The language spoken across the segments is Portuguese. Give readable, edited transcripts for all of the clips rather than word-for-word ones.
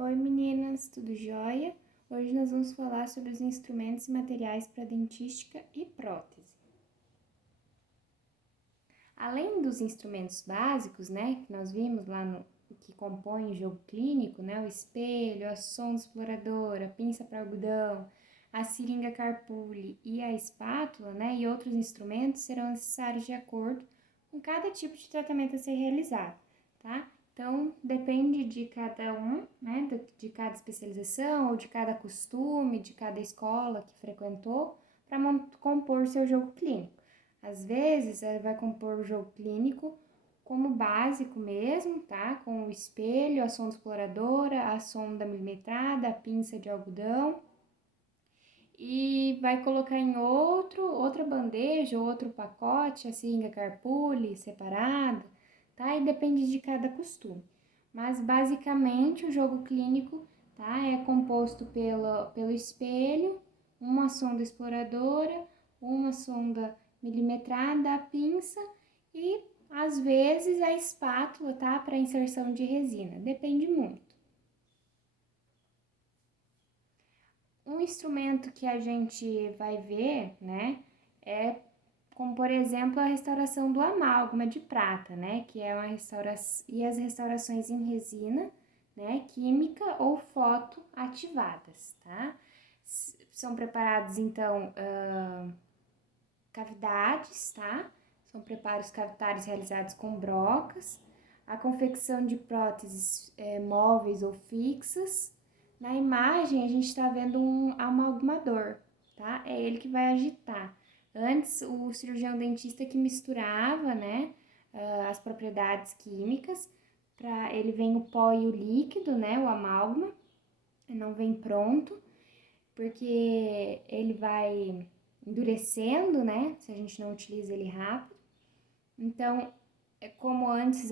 Oi meninas, tudo jóia? Hoje nós vamos falar sobre os instrumentos e materiais para dentística e prótese. Além dos instrumentos básicos, né, que nós vimos lá no que compõem o jogo clínico, né, o espelho, a sonda exploradora, a pinça para algodão, a seringa carpule e a espátula, né, e outros instrumentos serão necessários de acordo com cada tipo de tratamento a ser realizado, tá? Então, depende de cada um, né, de cada especialização ou de cada costume, de cada escola que frequentou, para compor seu jogo clínico. Às vezes, ela vai compor o jogo clínico como básico mesmo, tá? Com o espelho, a sonda exploradora, a sonda milimetrada, a pinça de algodão. E vai colocar em outra bandeja, outro pacote, a seringa carpule separada, tá? E depende de cada costume. Mas basicamente o jogo clínico, tá? É composto pelo espelho, uma sonda exploradora, uma sonda milimetrada, a pinça e às vezes a espátula, tá? Para inserção de resina. Depende muito. Um instrumento que a gente vai ver, né, é como, por exemplo, a restauração do amálgama de prata, né, que é uma restauração, e as restaurações em resina, né, química ou fotoativadas, tá? São preparados, então, cavidades, tá? São preparos cavitários realizados com brocas, a confecção de próteses móveis ou fixas. Na imagem, a gente está vendo um amalgamador, tá? É ele que vai agitar. Antes, o cirurgião dentista que misturava, né, as propriedades químicas, para ele vem o pó e o líquido, né, o amálgama, não vem pronto, porque ele vai endurecendo, né, se a gente não utiliza ele rápido. Então, é como antes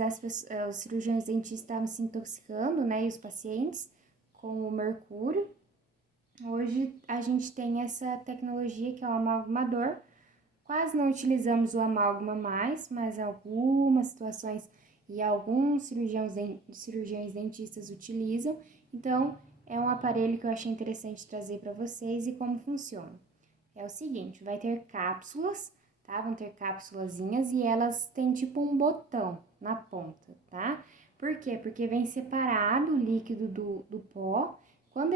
os cirurgiões dentistas estavam se intoxicando, né, e os pacientes com o mercúrio, hoje a gente tem essa tecnologia que é o amalgamador. Quase não utilizamos o amálgama mais, mas algumas situações e alguns cirurgiões dentistas utilizam. Então, é um aparelho que eu achei interessante trazer para vocês e como funciona. É o seguinte, vai ter cápsulas, tá? Vão ter cápsulazinhas e elas têm tipo um botão na ponta, tá? Por quê? Porque vem separado o líquido do pó. Quando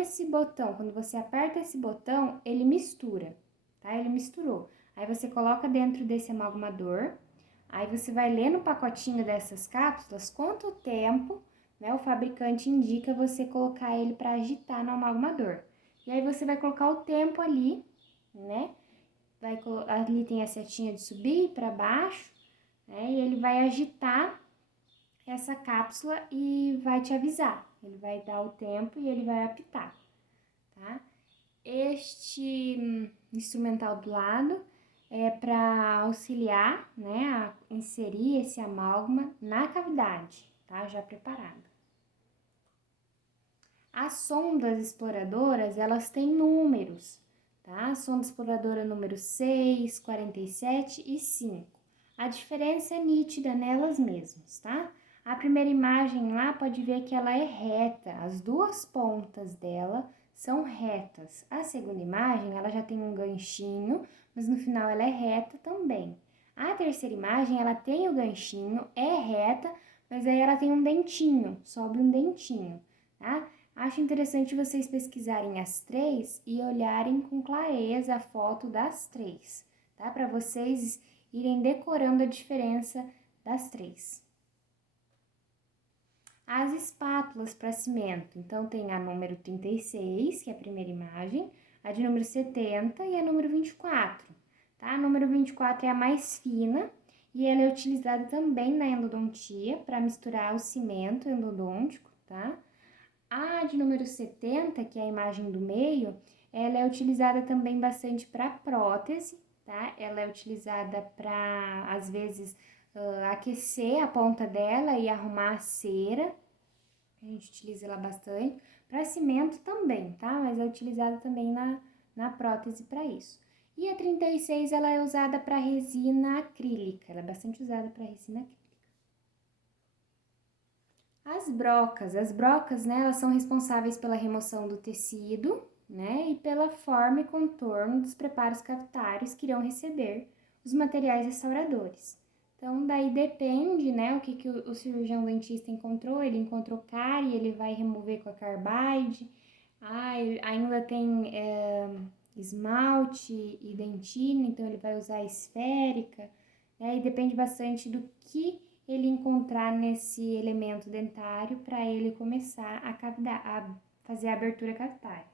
você aperta esse botão, ele mistura, tá? Ele misturou. Aí você coloca dentro desse amalgamador, aí você vai ler no pacotinho dessas cápsulas quanto tempo, né, o fabricante indica você colocar ele para agitar no amalgamador. E aí você vai colocar o tempo ali, né? Ali tem a setinha de subir para baixo, né? E ele vai agitar essa cápsula e vai te avisar. Ele vai dar o tempo e ele vai apitar, tá? Este instrumental do lado é para auxiliar, né, a inserir esse amálgama na cavidade, tá? Já preparado. As sondas exploradoras, elas têm números, tá? Sonda exploradora número 6, 47 e 5. A diferença é nítida nelas mesmas, tá? A primeira imagem lá pode ver que ela é reta, as duas pontas dela são retas. A segunda imagem, ela já tem um ganchinho, mas no final ela é reta também. A terceira imagem, ela tem o ganchinho, é reta, mas aí ela tem um dentinho, sobe um dentinho, tá? Acho interessante vocês pesquisarem as três e olharem com clareza a foto das três, tá? Para vocês irem decorando a diferença das três. As espátulas para cimento, então tem a número 36, que é a primeira imagem, a de número 70 e a número 24, tá? A número 24 é a mais fina e ela é utilizada também na endodontia para misturar o cimento endodôntico, tá? A de número 70, que é a imagem do meio, ela é utilizada também bastante para prótese, tá? Ela é utilizada para, às vezes, aquecer a ponta dela e arrumar a cera. A gente utiliza ela bastante. Para cimento também, tá? Mas é utilizada também na prótese para isso. E a 36, ela é usada para resina acrílica. Ela é bastante usada para resina acrílica. As brocas, né, elas são responsáveis pela remoção do tecido, né, e pela forma e contorno dos preparos cavitários que irão receber os materiais restauradores. Então, daí depende, né, o que o cirurgião dentista encontrou. Ele encontrou cárie, ele vai remover com a Carbide. Ainda tem esmalte e dentina, então ele vai usar a esférica, né, e depende bastante do que ele encontrar nesse elemento dentário para ele começar a fazer a abertura cavitária.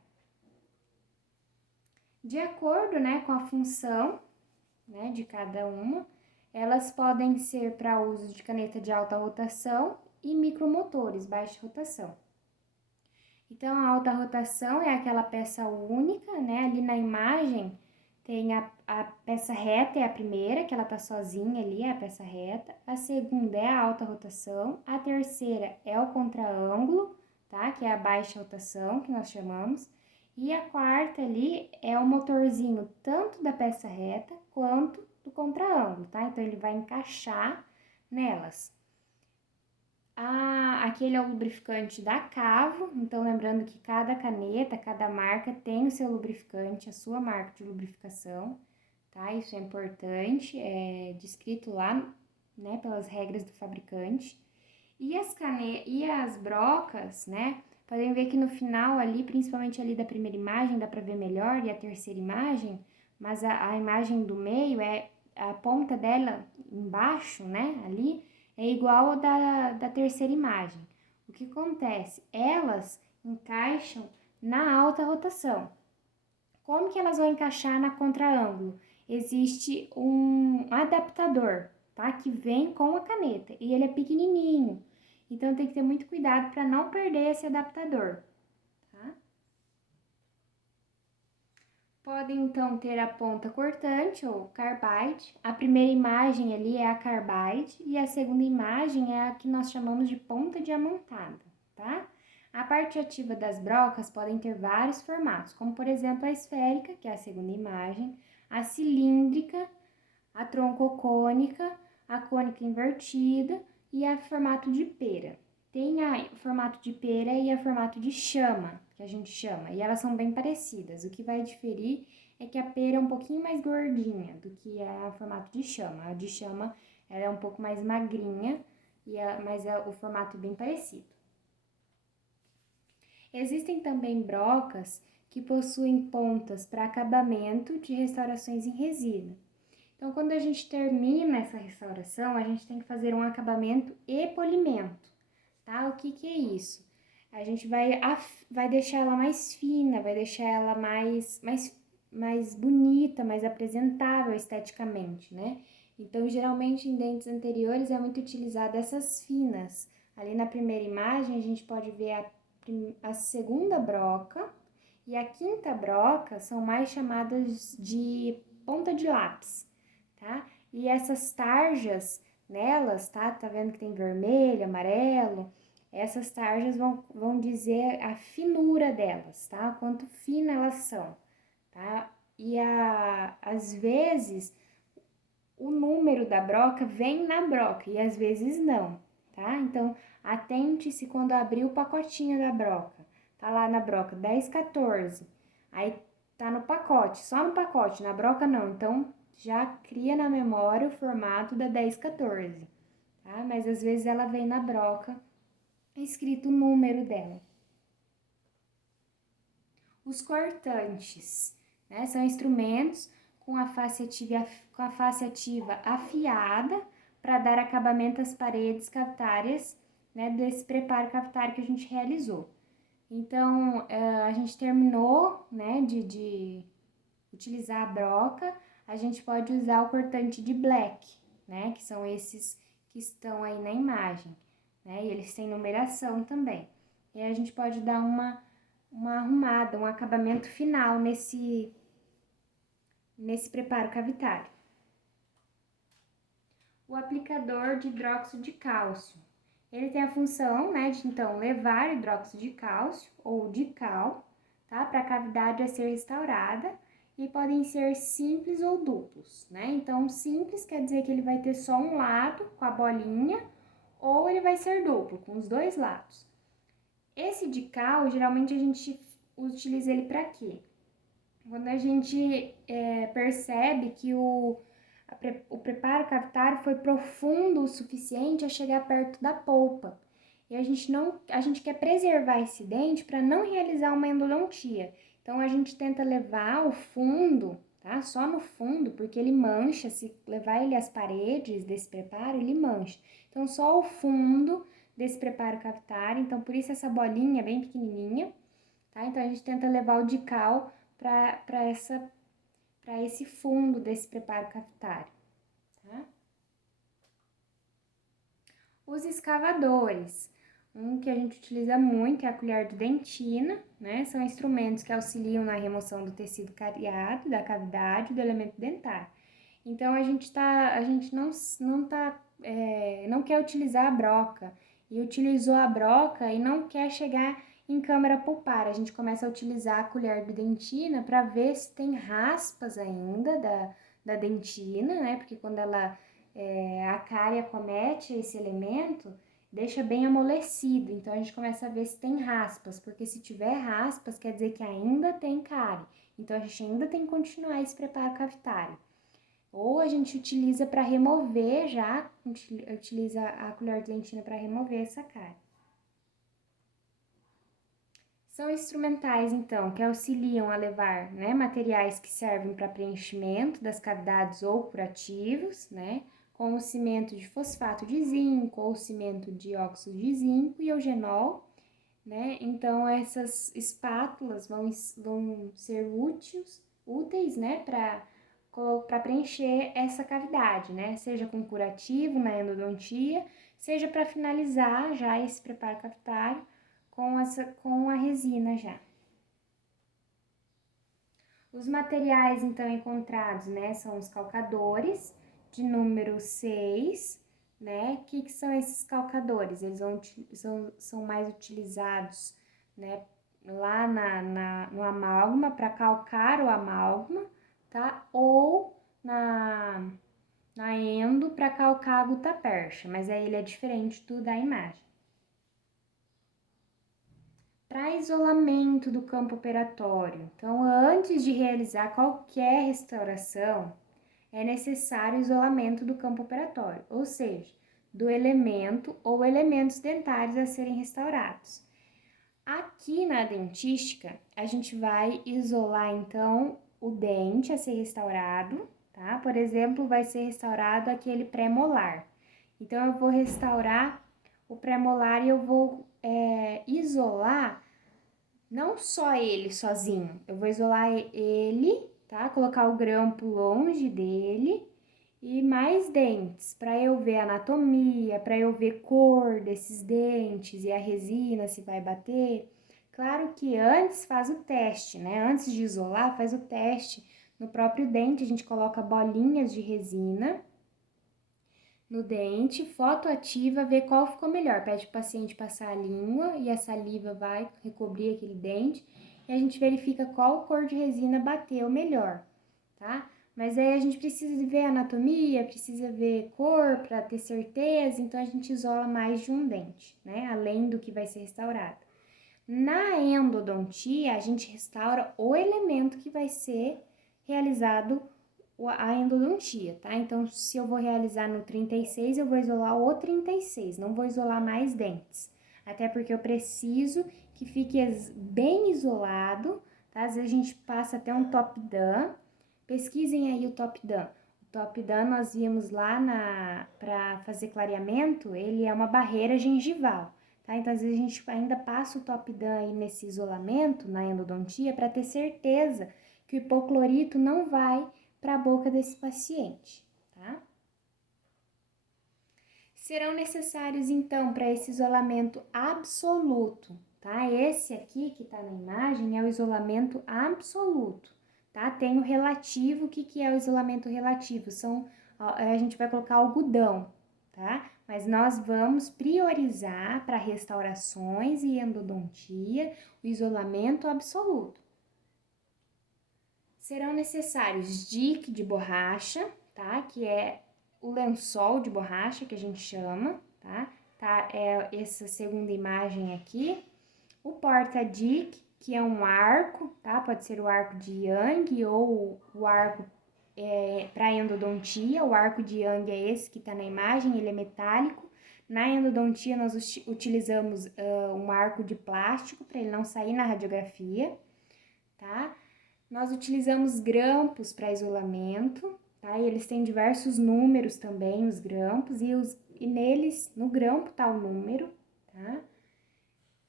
De acordo, né, com a função, né, de cada uma, elas podem ser para uso de caneta de alta rotação e micromotores, baixa rotação. Então, a alta rotação é aquela peça única, né? Ali na imagem tem a peça reta, é a primeira, que ela tá sozinha ali, é a peça reta. A segunda é a alta rotação. A terceira é o contraângulo, tá? Que é a baixa rotação, que nós chamamos. E a quarta ali é o motorzinho tanto da peça reta quanto do contraângulo, tá? Então, ele vai encaixar nelas. Aquele é o lubrificante da Cavo, então lembrando que cada caneta, cada marca tem o seu lubrificante, a sua marca de lubrificação, tá? Isso é importante, é descrito lá, né, pelas regras do fabricante. E as brocas, né, podem ver que no final ali, principalmente ali da primeira imagem, dá pra ver melhor, e a terceira imagem, mas a imagem do meio é a ponta dela embaixo, né, ali, é igual a da terceira imagem. O que acontece? Elas encaixam na alta rotação. Como que elas vão encaixar na contraângulo? Existe um adaptador, tá? Que vem com a caneta e ele é pequenininho. Então tem que ter muito cuidado para não perder esse adaptador, tá? Podem então ter a ponta cortante ou carbide. A primeira imagem ali é a carbide e a segunda imagem é a que nós chamamos de ponta diamantada, tá? A parte ativa das brocas podem ter vários formatos, como por exemplo a esférica, que é a segunda imagem, a cilíndrica, a troncocônica, a cônica invertida e a formato de pera. Tem o formato de pera e o formato de chama, que a gente chama, e elas são bem parecidas. O que vai diferir é que a pera é um pouquinho mais gordinha do que o formato de chama. A de chama ela é um pouco mais magrinha, mas o formato é bem parecido. Existem também brocas que possuem pontas para acabamento de restaurações em resina. Então, quando a gente termina essa restauração, a gente tem que fazer um acabamento e polimento, tá? O que é isso? A gente vai deixar ela mais fina, vai deixar ela mais bonita, mais apresentável esteticamente, né? Então, geralmente em dentes anteriores é muito utilizada essas finas. Ali na primeira imagem, a gente pode ver a segunda broca e a quinta broca são mais chamadas de ponta de lápis, tá? E essas tarjas nelas, tá? Tá vendo que tem vermelho, amarelo? Essas tarjas vão dizer a finura delas, tá? Quanto fina elas são, tá? E às vezes o número da broca vem na broca e às vezes não, tá? Então, atente-se quando abrir o pacotinho da broca. Tá lá na broca 10, 14. Aí tá no pacote, só no pacote, na broca não. Então, já cria na memória o formato da 10, 14, tá? Mas às vezes ela vem na broca escrito o número dela. Os cortantes, né? São instrumentos com a face ativa afiada para dar acabamento às paredes cavitárias, né, desse preparo cavitário que a gente realizou. Então, a gente terminou, né, de utilizar a broca, a gente pode usar o cortante de black, né, que são esses que estão aí na imagem, né, e eles têm numeração também. E aí a gente pode dar uma arrumada, um acabamento final nesse preparo cavitário. O aplicador de hidróxido de cálcio. Ele tem a função, né, de então levar hidróxido de cálcio ou de cal, tá, para a cavidade a ser restaurada e podem ser simples ou duplos, né? Então, simples quer dizer que ele vai ter só um lado com a bolinha ou ele vai ser duplo, com os dois lados. Esse de cal, geralmente a gente utiliza ele para quê? Quando a gente percebe que o preparo cavitário foi profundo o suficiente a chegar perto da polpa. E a gente quer preservar esse dente para não realizar uma endodontia. Então a gente tenta levar o fundo, tá? Só no fundo, porque ele mancha, se levar ele às paredes desse preparo, ele mancha. Então só o fundo desse preparo cavitário, então por isso essa bolinha bem pequenininha, tá? Então a gente tenta levar o de cal para esse fundo desse preparo cavitário, tá? Os escavadores. Um que a gente utiliza muito é a colher de dentina, né? São instrumentos que auxiliam na remoção do tecido cariado, da cavidade do elemento dentário. Então a gente não quer utilizar a broca e utilizou a broca e não quer chegar em câmara pulpar. A gente começa a utilizar a colher de dentina para ver se tem raspas ainda da dentina, né? Porque quando a cárie acomete esse elemento, deixa bem amolecido. Então a gente começa a ver se tem raspas, porque se tiver raspas, quer dizer que ainda tem cárie. Então a gente ainda tem que continuar esse preparo cavitário. Ou a gente utiliza para remover utiliza a colher de dentina para remover essa cárie. São instrumentais, então, que auxiliam a levar, né, materiais que servem para preenchimento das cavidades ou curativos, né, como o cimento de fosfato de zinco ou cimento de óxido de zinco e eugenol, né? Então, essas espátulas vão ser úteis, né, para preencher essa cavidade, né? Seja com curativo na endodontia, seja para finalizar já esse preparo cavitário com a resina já. Os materiais, então, encontrados, né, são os calcadores, de número 6, né? O que são esses calcadores? Eles são mais utilizados, né, lá no amálgama, para calcar o amálgama, tá? Ou na endo, para calcar a gutapercha, mas aí ele é diferente do da imagem. Para isolamento do campo operatório. Então, antes de realizar qualquer restauração, é necessário isolamento do campo operatório, ou seja, do elemento ou elementos dentários a serem restaurados. Aqui na dentística, a gente vai isolar então o dente a ser restaurado, tá? Por exemplo, vai ser restaurado aquele pré-molar. Então, eu vou restaurar o pré-molar e eu vou isolar não só ele sozinho, eu vou isolar ele, tá? Colocar o grampo longe dele e mais dentes, para eu ver a anatomia, para eu ver cor desses dentes e a resina se vai bater. Claro que antes faz o teste, né? Antes de isolar, faz o teste no próprio dente, a gente coloca bolinhas de resina no dente, foto ativa, vê qual ficou melhor. Pede para o paciente passar a língua e a saliva vai recobrir aquele dente e a gente verifica qual cor de resina bateu melhor, tá? Mas aí a gente precisa ver anatomia, precisa ver cor para ter certeza, então a gente isola mais de um dente, né? Além do que vai ser restaurado. Na endodontia, a gente restaura o elemento que vai ser realizado a endodontia, tá? Então, se eu vou realizar no 36, eu vou isolar o 36, não vou isolar mais dentes. Até porque eu preciso que fique bem isolado, tá? Às vezes a gente passa até um top-down. Pesquisem aí o top-down. O top-down nós vimos lá para fazer clareamento, ele é uma barreira gengival, tá? Então, às vezes a gente ainda passa o top-down aí nesse isolamento, na endodontia, para ter certeza que o hipoclorito não vai para a boca desse paciente, tá? Serão necessários, então, para esse isolamento absoluto, tá? Esse aqui que tá na imagem é o isolamento absoluto, tá? Tem o relativo, o que é o isolamento relativo? A gente vai colocar algodão, tá? Mas nós vamos priorizar para restaurações e endodontia o isolamento absoluto. Serão necessários dique de borracha, tá? Que é o lençol de borracha que a gente chama, tá? tá? É essa segunda imagem aqui. O porta-dique, que é um arco, tá? Pode ser o arco de Young ou o arco para endodontia. O arco de Young é esse que tá na imagem, ele é metálico. Na endodontia, nós utilizamos um arco de plástico para ele não sair na radiografia, tá? Nós utilizamos grampos para isolamento, tá? E eles têm diversos números também, os grampos, e neles, no grampo, tá o número, tá?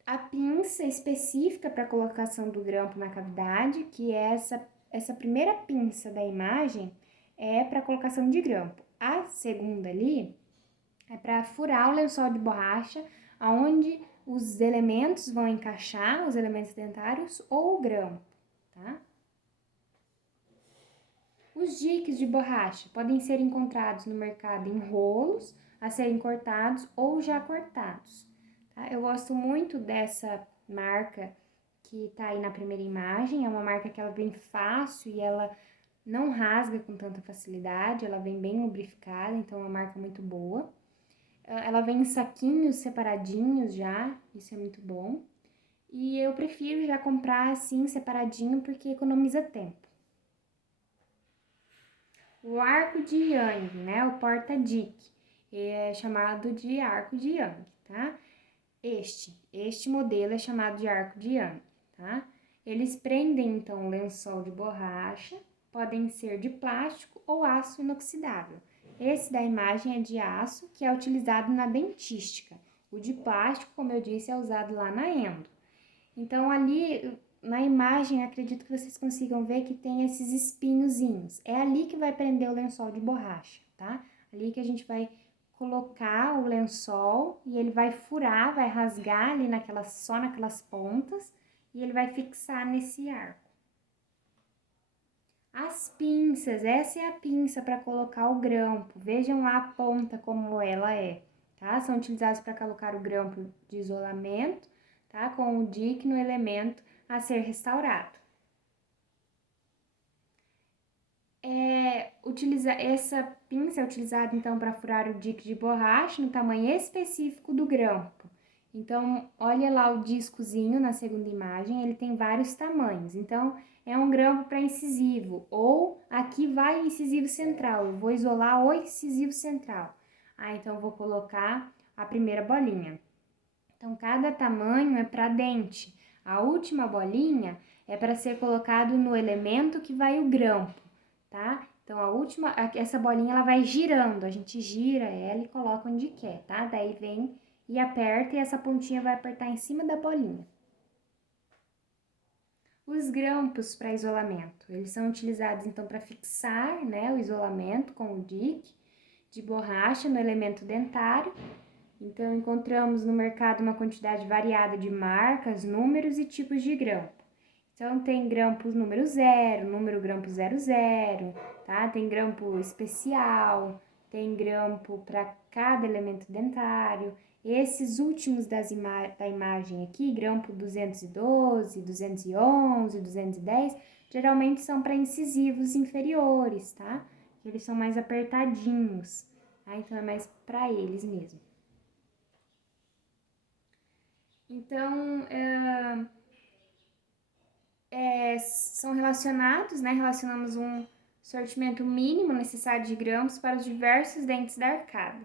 A pinça específica para colocação do grampo na cavidade, que é essa primeira pinça da imagem, é para colocação de grampo. A segunda ali é para furar o lençol de borracha, aonde os elementos vão encaixar, os elementos dentários ou o grampo, tá? Os diques de borracha podem ser encontrados no mercado em rolos, a serem cortados ou já cortados, tá? Eu gosto muito dessa marca que tá aí na primeira imagem, é uma marca que ela vem fácil e ela não rasga com tanta facilidade, ela vem bem lubrificada, então é uma marca muito boa. Ela vem em saquinhos separadinhos já, isso é muito bom. E eu prefiro já comprar assim separadinho porque economiza tempo. O arco de Young, né, o porta-dique, é chamado de arco de Young, tá? Este modelo é chamado de arco de Young, tá? Eles prendem, então, o lençol de borracha, podem ser de plástico ou aço inoxidável. Esse da imagem é de aço, que é utilizado na dentística. O de plástico, como eu disse, é usado lá na endo. Então, ali na imagem, acredito que vocês consigam ver que tem esses espinhozinhos. É ali que vai prender o lençol de borracha, tá? Ali que a gente vai colocar o lençol e ele vai furar, vai rasgar ali só naquelas pontas e ele vai fixar nesse arco. As pinças, essa é a pinça para colocar o grampo. Vejam lá a ponta como ela é, tá? São utilizados para colocar o grampo de isolamento, tá? Com o dique no elemento a ser restaurado. Essa pinça é utilizada então para furar o dique de borracha no tamanho específico do grampo. Então, olha lá o discozinho na segunda imagem, ele tem vários tamanhos. Então, é um grampo para incisivo, ou aqui vai o incisivo central, eu vou isolar o incisivo central. Então, eu vou colocar a primeira bolinha. Então, cada tamanho é para dente. A última bolinha é para ser colocado no elemento que vai o grampo, tá? Então, essa bolinha ela vai girando, a gente gira ela e coloca onde quer, tá? Daí vem e aperta e essa pontinha vai apertar em cima da bolinha. Os grampos para isolamento, eles são utilizados então para fixar, né, o isolamento com o dique de borracha no elemento dentário. Então, encontramos no mercado uma quantidade variada de marcas, números e tipos de grampo. Então, tem grampo número 0, número grampo 00, tá? Tem grampo especial, tem grampo para cada elemento dentário. Esses últimos da imagem aqui, grampo 212, 211, 210, geralmente são para incisivos inferiores, tá? Eles são mais apertadinhos, tá? Então, é mais para eles mesmo. Então, são relacionados, né? Relacionamos um sortimento mínimo necessário de grampos para os diversos dentes da arcada.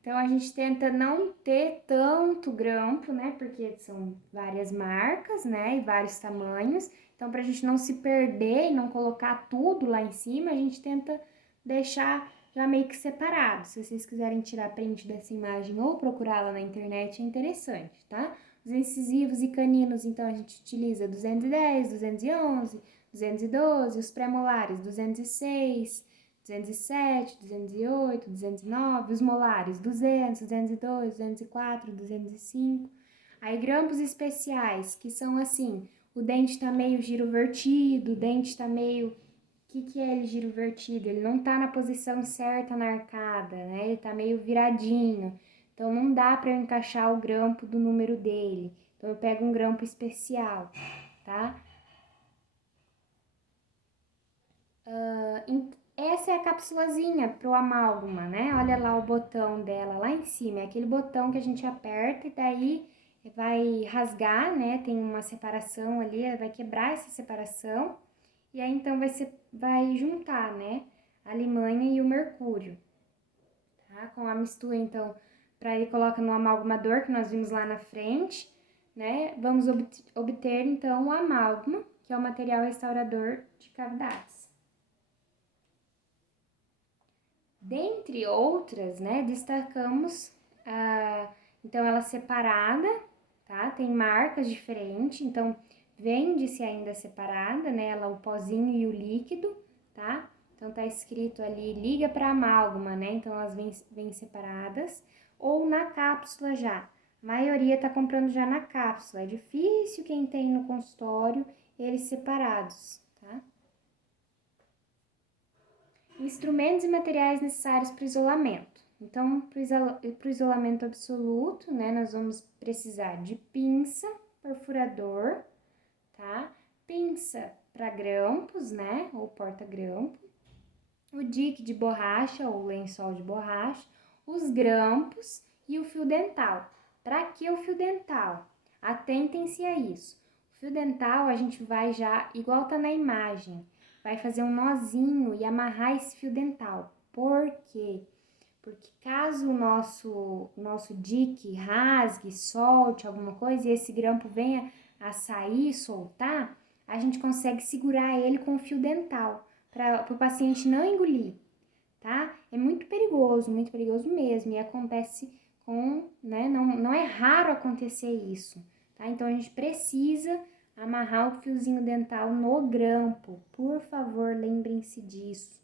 Então, a gente tenta não ter tanto grampo, né? Porque são várias marcas, né? E vários tamanhos. Então, para a gente não se perder e não colocar tudo lá em cima, a gente tenta deixar já meio que separado. Se vocês quiserem tirar print dessa imagem ou procurá-la na internet, é interessante, tá? Os incisivos e caninos, então, a gente utiliza 210, 211, 212, os pré-molares 206, 207, 208, 209, os molares 200, 202, 204, 205. Aí grampos especiais, que são assim, o dente tá meio girovertido, o dente tá meio... O que é ele girovertido? Ele não tá na posição certa na arcada, né? Ele tá meio viradinho. Então, não dá para eu encaixar o grampo do número dele. Então, eu pego um grampo especial, tá? essa é a capsulazinha para o amálgama, né? Olha lá o botão dela lá em cima, é aquele botão que a gente aperta e daí vai rasgar, né? Tem uma separação ali, ela vai quebrar essa separação e aí então vai juntar, né? A limanha e o mercúrio, tá? Com a mistura, então, para ele coloca no amalgamador que nós vimos lá na frente, né? Vamos obter então o amálgama, que é o material restaurador de cavidades. Dentre outras, né, destacamos então ela separada, tá? Tem marcas diferentes, então vende-se ainda separada, né? Ela, o pozinho e o líquido, tá? Então tá escrito ali, liga para amálgama, né? Então elas vêm separadas, ou na cápsula já. A maioria tá comprando já na cápsula, é difícil quem tem no consultório eles separados, tá? Instrumentos e materiais necessários para o isolamento. Então, para o isolamento absoluto, né, nós vamos precisar de pinça, perfurador, tá? Pinça para grampos, né, ou porta-grampo, o dique de borracha ou lençol de borracha, os grampos e o fio dental. Para que o fio dental? Atentem-se a isso. O fio dental a gente vai já, igual tá na imagem, vai fazer um nozinho e amarrar esse fio dental. Por quê? Porque caso o nosso dique rasgue, solte alguma coisa e esse grampo venha a sair, soltar, a gente consegue segurar ele com o fio dental para o paciente não engolir, tá? É muito perigoso mesmo e acontece né, não é raro acontecer isso, tá? Então a gente precisa amarrar o fiozinho dental no grampo, por favor, lembrem-se disso.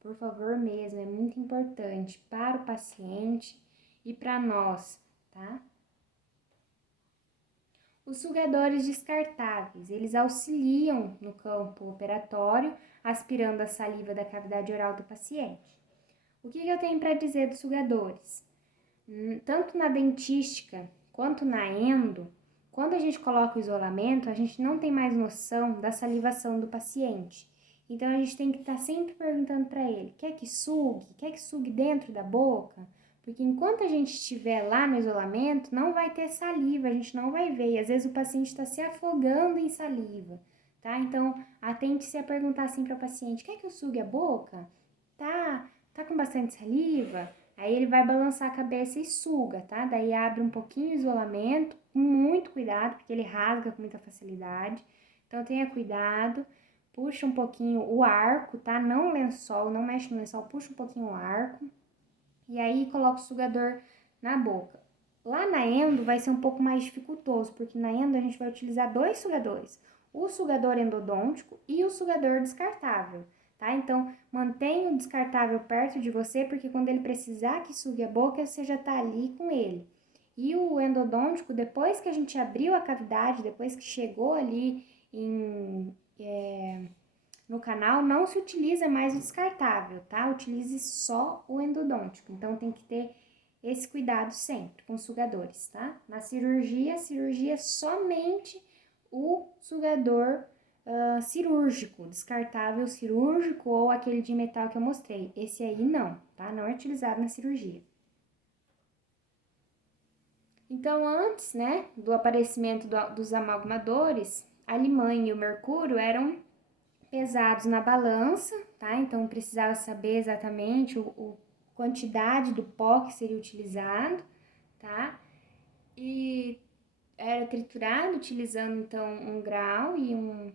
Por favor mesmo, é muito importante para o paciente e para nós, tá? Os sugadores descartáveis, eles auxiliam no campo operatório, aspirando a saliva da cavidade oral do paciente. O que eu tenho para dizer dos sugadores? Tanto na dentística quanto na endo, quando a gente coloca o isolamento, a gente não tem mais noção da salivação do paciente. Então, a gente tem que estar sempre perguntando para ele, quer que sugue? Quer que sugue dentro da boca? Porque enquanto a gente estiver lá no isolamento, não vai ter saliva, a gente não vai ver. E às vezes o paciente está se afogando em saliva, tá? Então, atente-se a perguntar assim para o paciente, quer que eu sugue a boca? Tá com bastante saliva? Aí ele vai balançar a cabeça e suga, tá? Daí abre um pouquinho o isolamento, com muito cuidado, porque ele rasga com muita facilidade. Então, tenha cuidado. Puxa um pouquinho o arco, tá? Não o lençol, não mexe no lençol, puxa um pouquinho o arco. E aí coloca o sugador na boca. Lá na endo vai ser um pouco mais dificultoso, porque na endo a gente vai utilizar dois sugadores. O sugador endodôntico e o sugador descartável, tá? Então, mantenha o descartável perto de você, porque quando ele precisar que sugue a boca, você já tá ali com ele. E o endodôntico, depois que a gente abriu a cavidade, depois que chegou ali no canal, não se utiliza mais o descartável, tá? Utilize só o endodôntico. Então, tem que ter esse cuidado sempre com sugadores, tá? Na cirurgia somente o sugador cirúrgico, descartável cirúrgico ou aquele de metal que eu mostrei. Esse aí não, tá? Não é utilizado na cirurgia. Então, antes, né, do aparecimento dos amalgamadores, a limanha e o mercúrio eram pesados na balança, tá? Então, precisava saber exatamente a quantidade do pó que seria utilizado, tá? E era triturado utilizando, então, um grau e um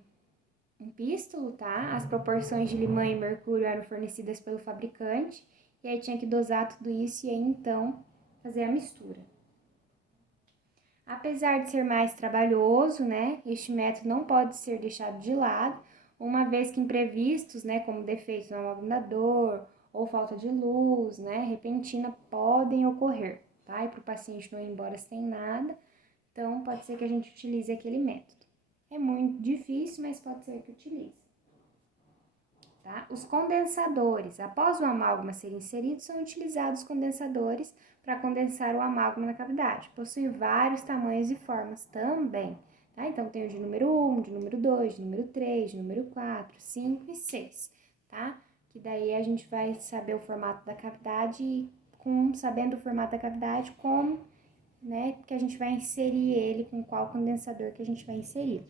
pístolo, tá? As proporções de limão e mercúrio eram fornecidas pelo fabricante, e aí tinha que dosar tudo isso e aí, então, fazer a mistura. Apesar de ser mais trabalhoso, né, este método não pode ser deixado de lado, uma vez que imprevistos, né, como defeitos no amalgamador ou falta de luz, né, repentina, podem ocorrer, tá? E para o paciente não ir embora sem nada, então pode ser que a gente utilize aquele método. É muito difícil, mas pode ser que utilize. Tá? Os condensadores. Após o amálgama ser inserido, são utilizados condensadores para condensar o amálgama na cavidade. Possui vários tamanhos e formas também. Tá? Então, tem o de número 1, de número 2, de número 3, de número 4, 5 e 6. Tá? que daí a gente vai saber o formato da cavidade e sabendo o formato da cavidade, como, né, que a gente vai inserir ele, com qual condensador que a gente vai inserir.